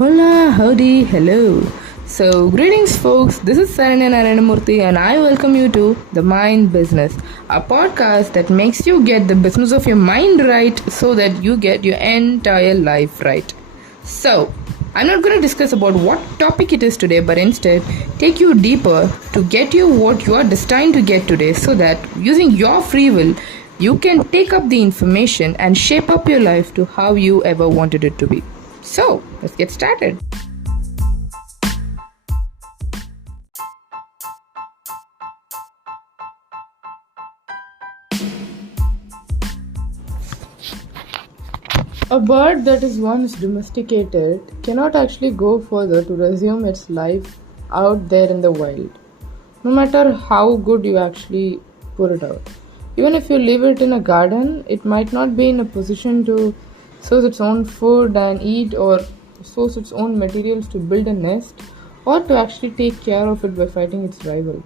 Hola, howdy, hello. So, greetings, folks. This is Saranya Narayanamurthy, and I welcome you to The Mind Business, a podcast that makes you get the business of your mind right so that you get your entire life right. So, I'm not going to discuss about what topic it is today, but instead take you deeper to get you what you are destined to get today so that using your free will, you can take up the information and shape up your life to how you ever wanted it to be. So, let's get started. A bird that is once domesticated cannot actually go further to resume its life out there in the wild, no matter how good you actually put it out. Even if you leave it in a garden, it might not be in a position to source its own food and eat, or source its own materials to build a nest, or to actually take care of it by fighting its rival.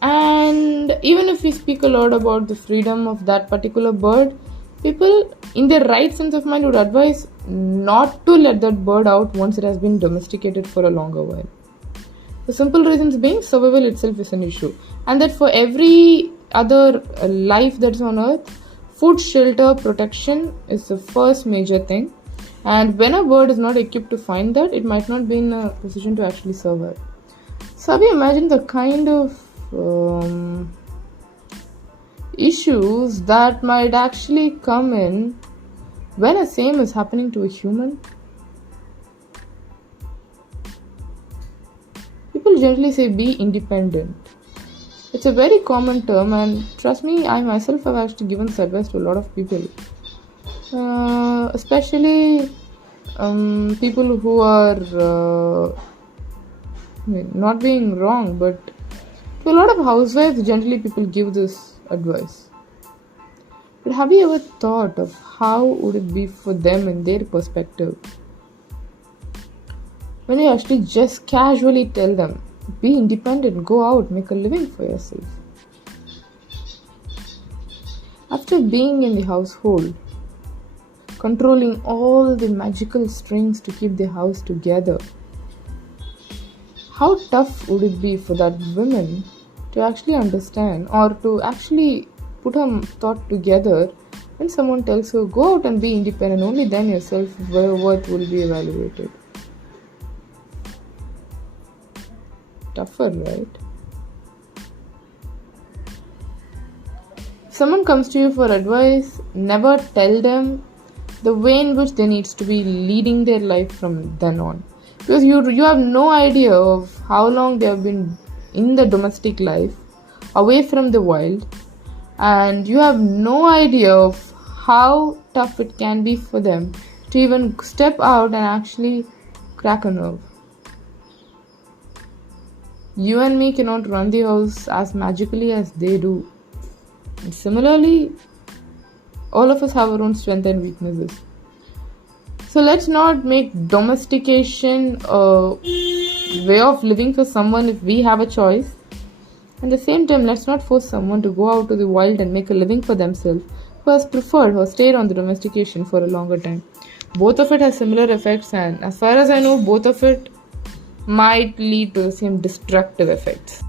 And even if we speak a lot about the freedom of that particular bird, people in their right sense of mind would advise not to let that bird out once it has been domesticated for a longer while. The simple reasons being survival itself is an issue, and that for every other life that's on earth, food, shelter, protection is the first major thing. And when a bird is not equipped to find that, it might not be in a position to actually survive. So have you imagined the kind of issues that might actually come in when the same is happening to a human? People generally say be independent. It's a very common term, and trust me, I myself have actually given this advice to a lot of people, especially people who are not being wrong, but to a lot of housewives, generally people give this advice. But have you ever thought of how would it be for them in their perspective when you actually just casually tell them, be independent, go out, make a living for yourself? After being in the household, controlling all the magical strings to keep the house together, how tough would it be for that woman to actually understand, or to actually put her thought together when someone tells her, go out and be independent, only then your self-worth will be evaluated? Tougher, right? If someone comes to you for advice, never tell them the way in which they needs to be leading their life from then on. Because you have no idea of how long they have been in the domestic life, away from the wild, and you have no idea of how tough it can be for them to even step out and actually crack a nerve. You and me cannot run the house as magically as they do. And similarly, all of us have our own strengths and weaknesses. So let's not make domestication a way of living for someone if we have a choice. At the same time, let's not force someone to go out to the wild and make a living for themselves who has preferred or stayed on the domestication for a longer time. Both of it has similar effects, and as far as I know, both of it might lead to the same destructive effects.